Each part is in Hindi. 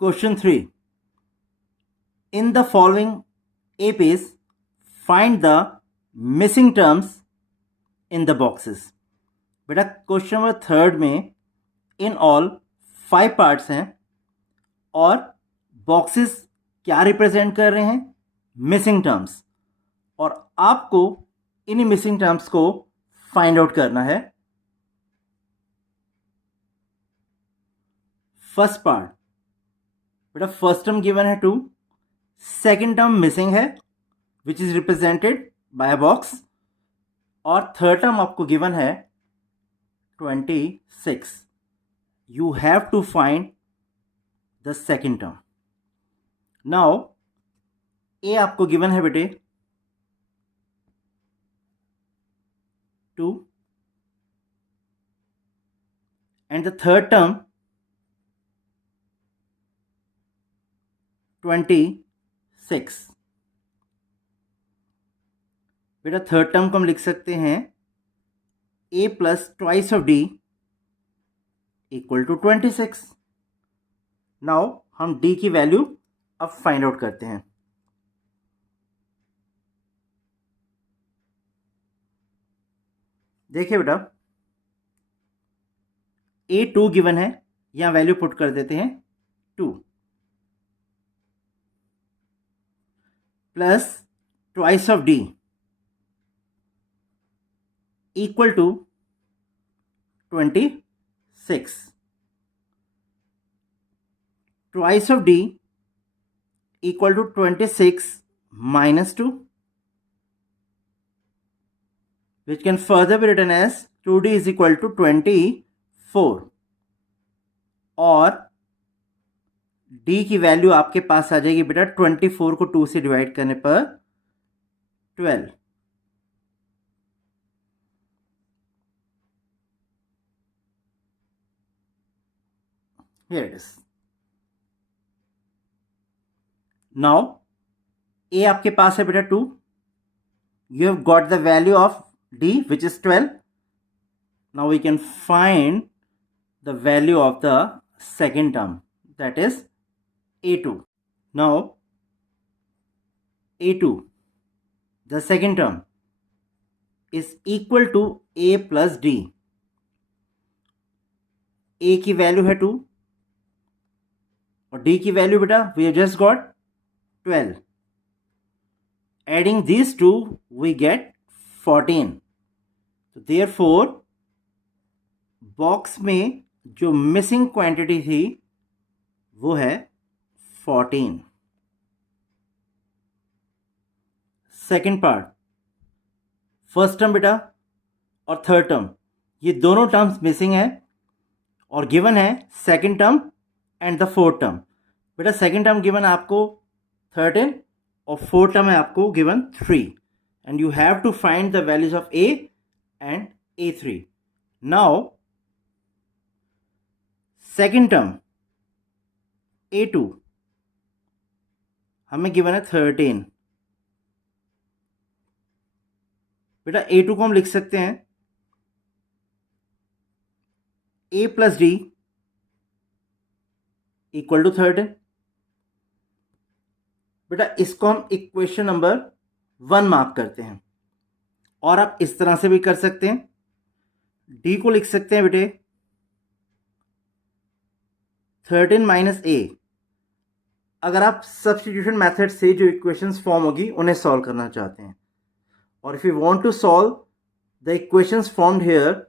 Question 3. In the following APs, find the missing terms in the boxes. बेटा क्वेश्चन नंबर थर्ड में इन ऑल 5 पार्ट्स हैं और बॉक्सेस क्या रिप्रेजेंट कर रहे हैं? Missing terms. और आपको इन मिसिंग टर्म्स को फाइंड आउट करना है। फर्स्ट पार्ट, बेटा फर्स्ट टर्म गिवन है 2, सेकेंड टर्म मिसिंग है which is represented by a box, और थर्ड टर्म आपको गिवन है 26. You have to find the second term. Now A आपको गिवन है बेटे 2 and the third term 26. बेटा थर्ड टर्म को हम लिख सकते हैं A plus twice of D equal to 26. Now हम D की वैल्यू अब फाइंड आउट करते हैं। देखिए बेटा A2 गिवन है, यहां वैल्यू पुट कर देते हैं 2 plus twice of D equal to 26. Twice of D equal to 26 minus 2, which can further be written as 2D is equal to 24. और D की वैल्यू आपके पास आ जाएगी बेटा 24 को 2 से डिवाइड करने पर 12. Here it is. Now A आपके पास है बेटा 2. You have got the value of D which is 12. Now we can find the value of the second term, that is A2. Now A2, the second term, is equal to A plus D. A की वैल्यू है 2 और D की वैल्यू बेटा we have just got 12. Adding these two we get 14. So therefore box में जो मिसिंग क्वांटिटी थी वो है 14. सेकेंड पार्ट, फर्स्ट टर्म बेटा और थर्ड टर्म ये दोनों टर्म्स मिसिंग है और गिवन है second term and the fourth term. बेटा सेकेंड टर्म गिवन है आपको 13 और फोर्थ टर्म है आपको given 3 and you have to find the values of A and A3. Now second term A2 हमें गिवन है 13. बेटा A2 को हम लिख सकते हैं A plus D equal to 13. बेटा इसको हम इक्वेशन नंबर 1 मार्क करते हैं और आप इस तरह से भी कर सकते हैं. D को लिख सकते हैं बेटे 13 माइनस A. अगर आप सब्स्टिट्यूशन मेथड से जो इक्वेशंस फॉर्म होगी उन्हें सॉल्व करना चाहते हैं, और if you want to solve the equations formed here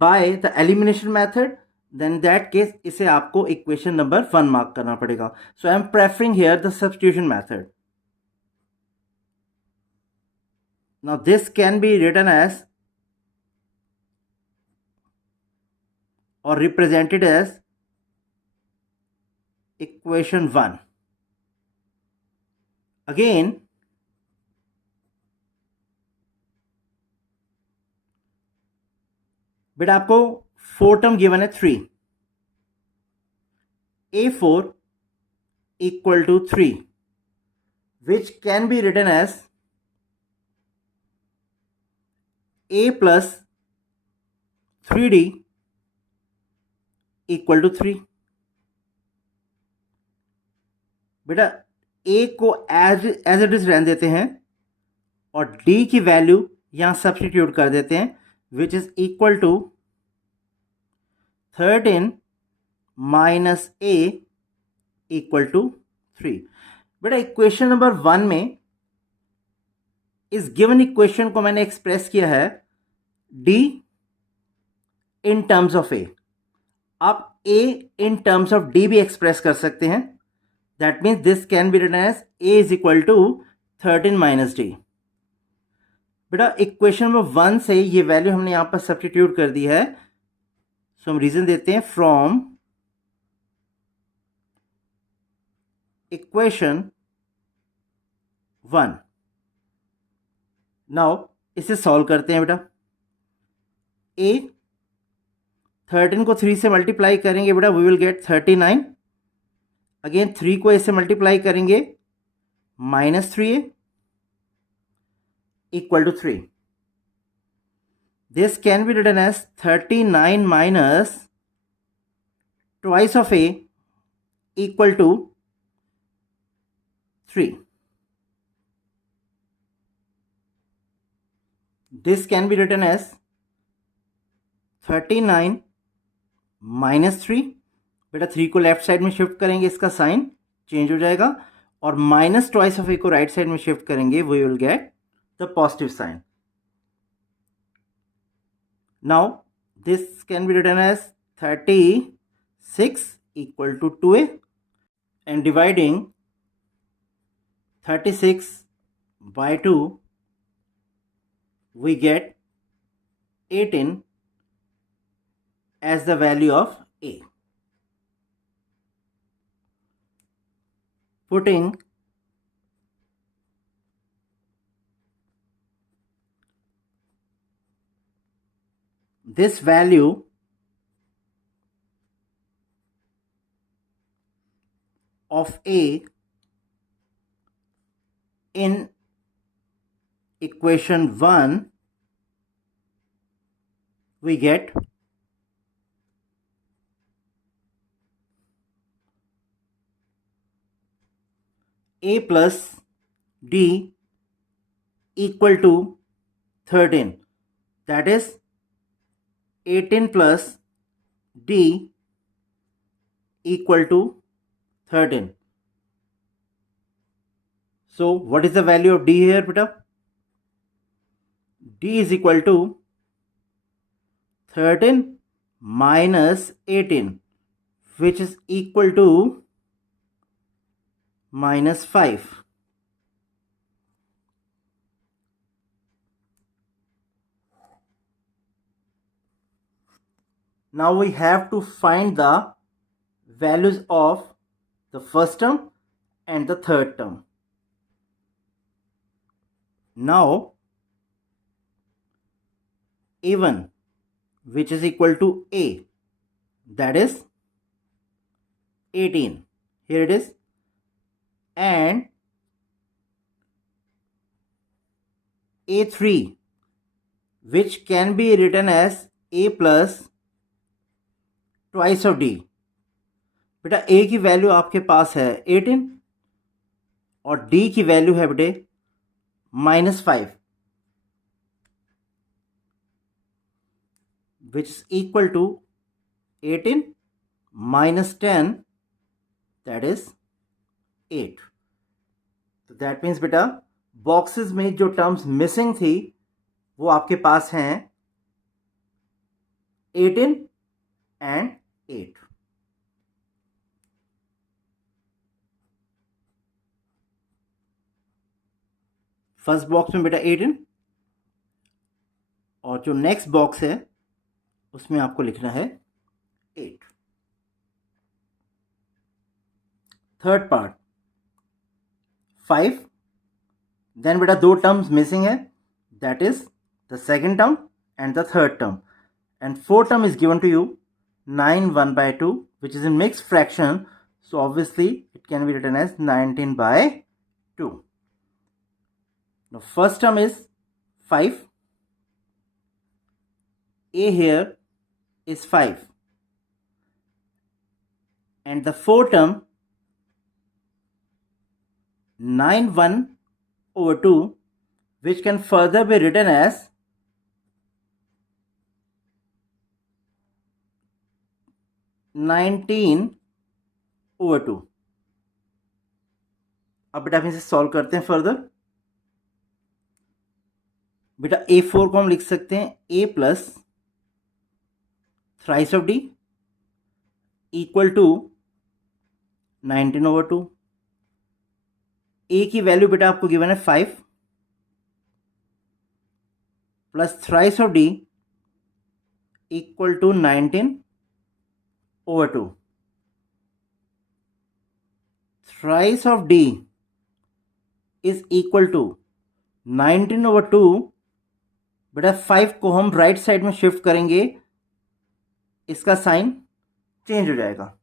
by the elimination method, then that case इसे आपको इक्वेशन नंबर 1 मार्क करना पड़ेगा. So I am preferring here the substitution method. Now this can be written as or represented as equation 1. Again, बेटा आपको फोर टर्म गिवन है 3. A4 equal to 3, which can be written as A plus 3D equal to 3. बेटा ए को एज इट इज रहने देते हैं और डी की वैल्यू यहां सब्स्टिट्यूट कर देते हैं, which is equal to 13 minus A equal to 3। बेटा इक्वेशन नंबर 1 में इस गिवन इक्वेशन को मैंने एक्सप्रेस किया है D in terms of A. आप A in terms of D भी एक्सप्रेस कर सकते हैं। That means this can be written as A is equal to 13 minus D. बेटा इक्वेशन नंबर 1 से ये वैल्यू हमने यहां पर सब्स्टिट्यूट कर दी है, सो हम रीजन देते हैं फ्रॉम इक्वेशन 1। नाउ इसे सॉल्व करते हैं बेटा। ए 13 को 3 से मल्टीप्लाई करेंगे बेटा, वी विल गेट 39। अगेन 3 को ए से मल्टीप्लाई करेंगे, -3a equal to 3। This can be written as 39 minus twice of a equal to 3। This can be written as 39 minus 3। बेटा 3 को लेफ्ट साइड में शिफ्ट करेंगे, इसका साइन चेंज हो जाएगा, और माइनस ट्वाइस ऑफ ए को राइट साइड में शिफ्ट करेंगे, we will get the positive sign. Now this can be written as 36 equal to 2a, and dividing 36 by 2 we get 18 as the value of a. Putting this value of a in equation 1, we get a plus d equal to 13. That is 18 plus d equal to 13. So what is the value of d here, beta? D is equal to 13 minus 18, which is equal to -5. Now we have to find the values of the first term and the third term. Now a1, which is equal to a, that is 18, here it is, and a3, which can be written as a plus twice of D. बेटा a की वैल्यू आपके पास है 18 और d की वैल्यू है बेटे -5, which is equal to 18 minus 10, that is 8. तो दैट मीन्स बेटा बॉक्सेस में जो टर्म्स मिसिंग थी वो आपके पास हैं 18 and 8. फर्स्ट बॉक्स में बेटा 18 और जो नेक्स्ट बॉक्स है उसमें आपको लिखना है 8. थर्ड पार्ट 5, देन बेटा दो टर्म्स मिसिंग है, that is the second term and the third term, and fourth term is given to you 9 1/2, which is in mixed fraction, so obviously it can be written as 19/2. Now first term is 5, a here is 5, and the fourth term 9(1/2), which can further be written as 19/2। अब बेटा हम इसे सॉल्व करते हैं फर्दर। बेटा A4 को हम लिख सकते हैं A plus thrice of D equal to 19/2। A की वैल्यू बेटा आपको गिवन है 5 plus thrice of D equal to 19/2। Thrice of D is equal to 19/2। बेटा 5 को हम राइट साइड में शिफ्ट करेंगे, इसका साइन चेंज हो जाएगा।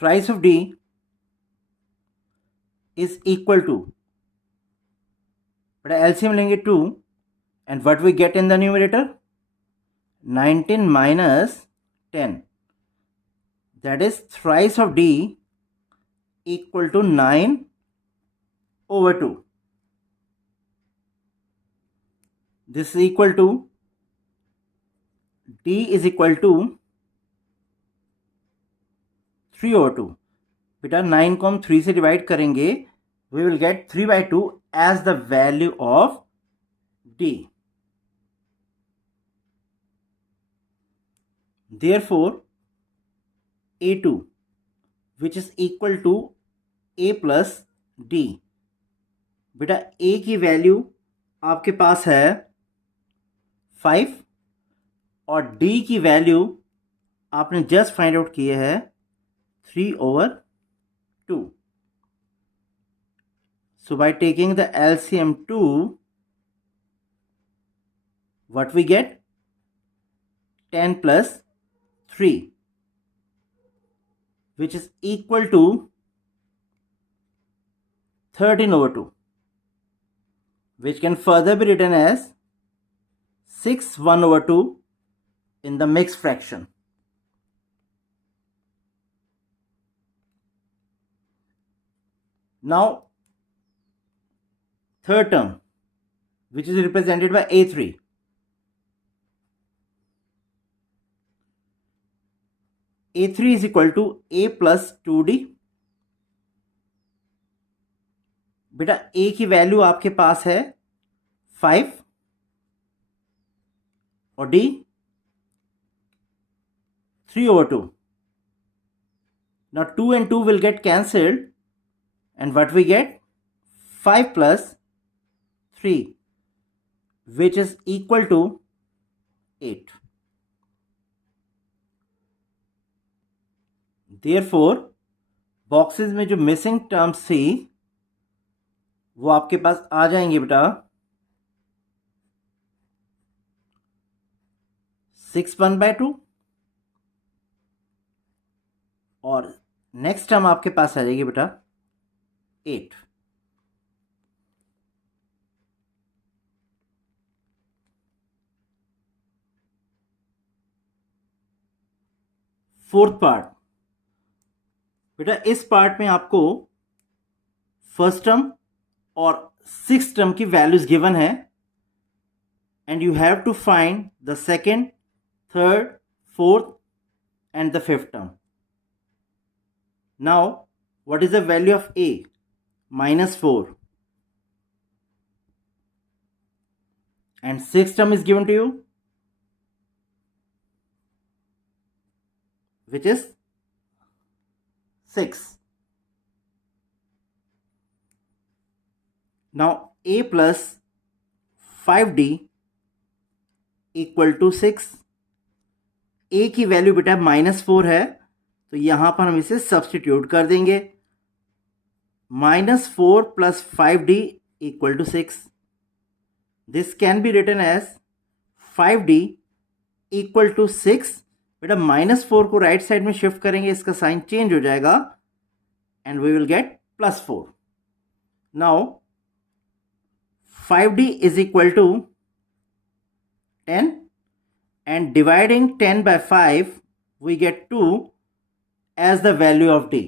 Thrice of D is equal to, बेटा एलसीएम लेंगे 2 and what we get in the numerator 19 minus 10, that is thrice of D equal to 9/2. This is equal to D is equal to 3/2। बेटा 9 को हम 3 से डिवाइड करेंगे, we will get 3/2 as the value of D। Therefore A2 which is equal to A plus D, बेटा A की वैल्यू आपके पास है 5 और D की वैल्यू आपने जस्ट फाइंड आउट किए है 3/2। So by taking the LCM 2, what we get 10 plus 3, which is equal to 13/2, which can further be written as 6/1/2 in the mixed fraction. Now third term, which is represented by A3. A3 is equal to A plus 2D। बेटा A की वैल्यू आपके पास है 5 और D 3/2। Now 2 and 2 will get cancelled and what we get 5 plus 3, which is equal to 8। Therefore boxes में जो मिसिंग टर्म्स थी वो आपके पास आ जाएंगे बेटा 6/2 और नेक्स्ट टर्म आपके पास आ जाएगी बेटा 8। फोर्थ पार्ट, बेटा इस पार्ट में आपको फर्स्ट टर्म और सिक्स टर्म की वैल्यूज गिवन है and you have to find the second, third, fourth and the fifth term. Now what is the value of A? -4 and sixth term is given to you, which is 6. Now A plus 5D equal to 6। A की वैल्यू बेटा -4 है तो यहां पर हम इसे सब्सटीट्यूट कर देंगे। -4 plus 5D equal to 6। This can be written as 5D equal to 6। बेटा -4 को राइट साइड में शिफ्ट करेंगे, इसका साइन चेंज हो जाएगा and we will get +4। Now 5D is equal to 10 and dividing 10 by 5 we get 2 as the value of D।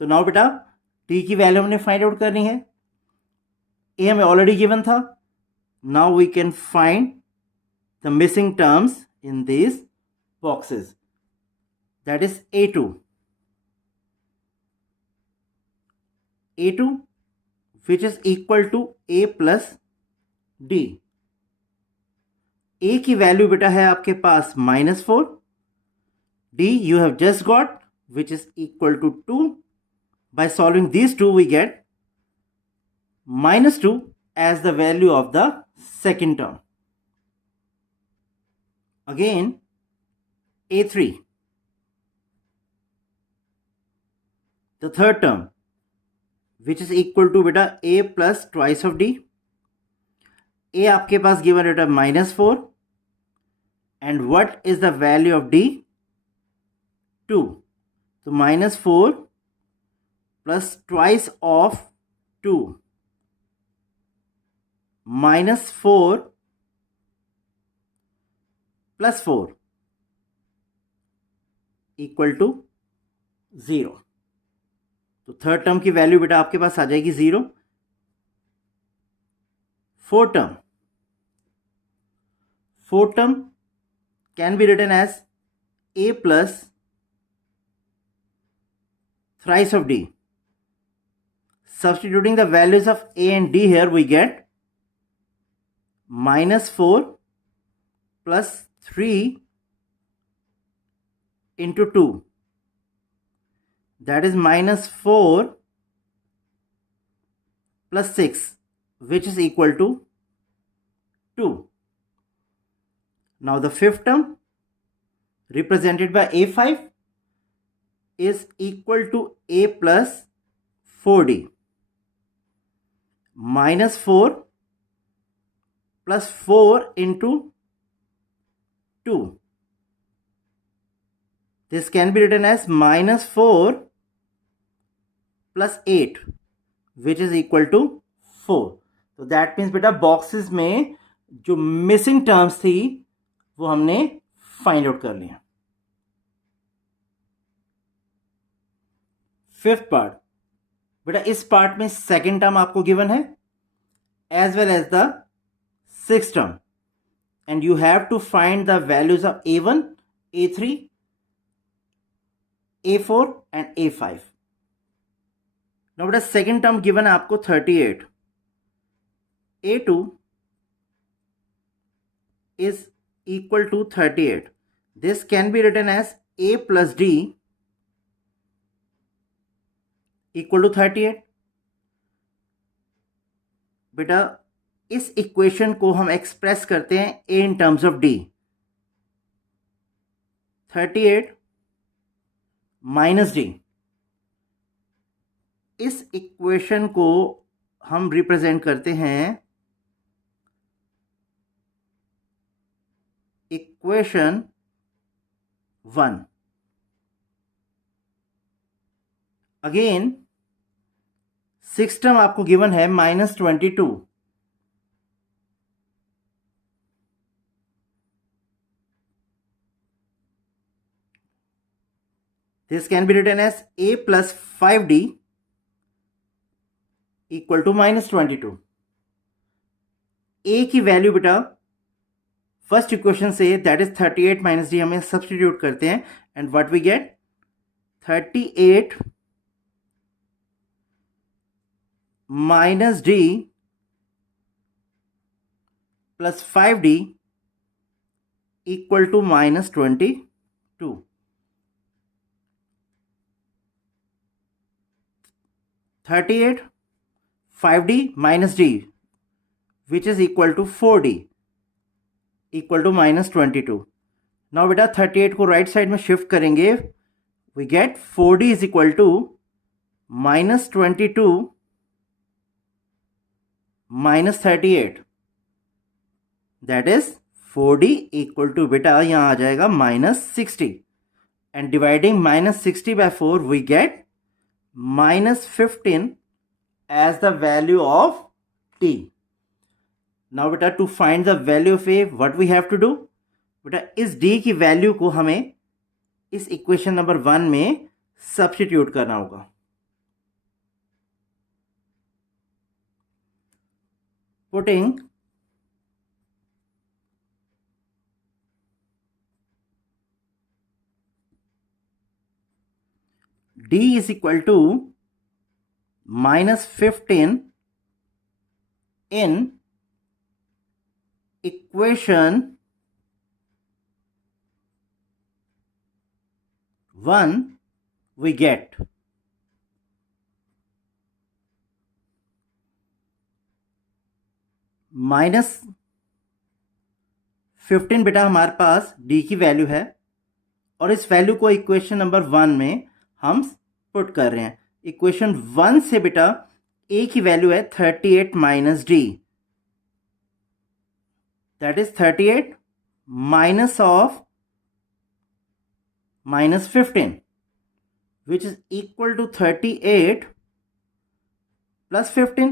तो नाउ बेटा टी की वैल्यू हमने फाइंड आउट करनी है. ए हमें ऑलरेडी गिवन था. Now we can find the missing terms in this boxes. That is A2. A2 which is equal to A plus D. A की वैल्यू बेटा है आपके पास -4. D you have just got which is equal to 2. By solving these two we get -2 as the value of the second term. Again A3, the third term, which is equal to बेटा A plus twice of D. A आपके पास given बेटा -4 and what is the value of D? 2. So -4 plus twice of 2 -4 plus 4 equal to 0. तो थर्ड टर्म की वैल्यू बेटा आपके पास आ जाएगी 0. Fourth term can be written as A plus thrice of D. Substituting the values of A and D here, we get -4 plus 3 into 2. That is -4 plus 6, which is equal to 2. Now the fifth term, represented by A5, is equal to A plus 4D. -4 plus 4 into 2. This can be written as -4 plus 8, which is equal to 4. तो दैट मीन्स बेटा बॉक्सेस में जो मिसिंग टर्म्स थी वो हमने फाइंड आउट कर लिया. फिफ्थ पार्ट बेटा, इस पार्ट में सेकेंड टर्म आपको गिवन है as well as the sixth term and you have to find the values of A1, A3, A4 and A5. Now बेटा सेकेंड टर्म गिवन है आपको 38. A2 is equal to 38. This can be written as A plus D equal to 38. बेटा इस इक्वेशन को हम एक्सप्रेस करते हैं A in terms of D. 38 minus D. इस इक्वेशन को हम रिप्रेजेंट करते हैं इक्वेशन 1. अगेन सिक्स टर्म आपको गिवन है -22. This can be written as A plus 5D equal to -22. A की वैल्यू बेटा फर्स्ट इक्वेशन से दैट इज 38 माइनस D हमें सब्सटीट्यूट करते हैं and what we get 38 minus D plus 5D equal to -22. 38 5D minus D which is equal to 4D equal to -22. Now बेटा 38 को राइट साइड में शिफ्ट करेंगे, we get 4D is equal to -22 minus 38. That is 4D equal to बेटा यहाँ आ जाएगा -60 and dividing -60 by 4 we get -15 as the value of t. Now बेटा to find the value of a what we have to do? बेटा इस d की वैल्यू को हमें इस इक्वेशन नंबर 1 में सब्स्टिट्यूट करना होगा. putting D is equal to minus 15 in equation 1, we get minus 15 बेटा हमारे पास D की वैल्यू है और इस वैल्यू को इक्वेशन नंबर 1 में हम पुट कर रहे हैं। इक्वेशन 1 से बेटा A की वैल्यू है 38 minus D, that is 38 minus of minus 15, which is equal to 38 plus 15,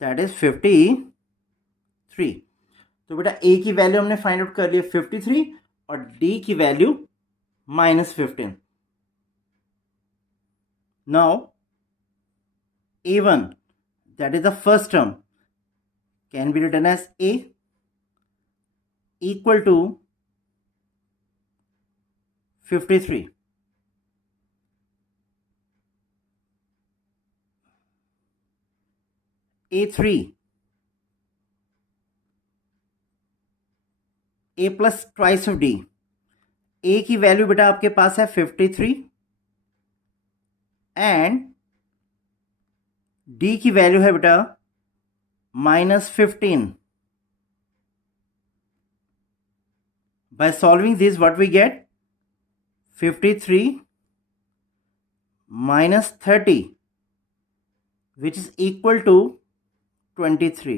that is 53. तो बेटा A की वैल्यू हमने फाइंड आउट कर लिया 53 और D की value -15. Now A1, that is the first term, can be written as A equal to 53. A3, A plus twice of D. A की वैल्यू बेटा आपके पास है 53 एंड D की वैल्यू है बेटा -15. By solving this, what we get? 53 minus 30, which is equal to 23.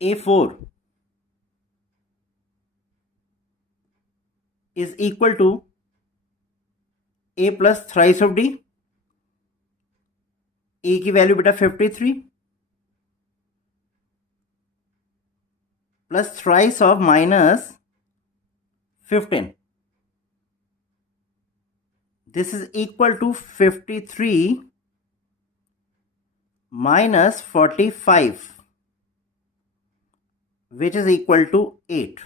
A4 is equal to A plus thrice of D. A की वैल्यू बेटा 53 plus thrice of minus 15. This is equal to 53 minus 45, which is equal to 8.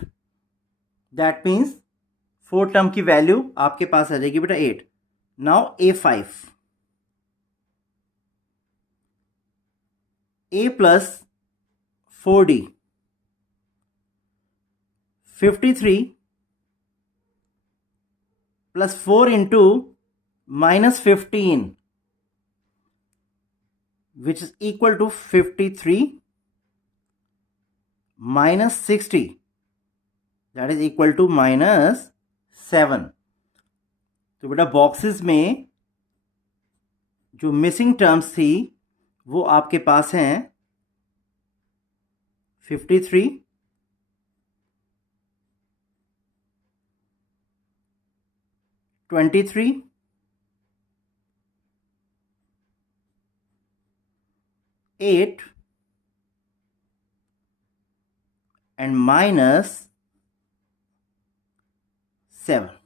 That means 4 term की वैल्यू आपके पास आ जाएगी बेटा 8. Now A5, A plus 4D, 53 plus 4 into minus 15, which is equal to 53 minus 60, that is equal to minus 7. तो बेटा बॉक्सेस में जो मिसिंग टर्म्स थी वो आपके पास हैं 53, 23, 8 and minus 7.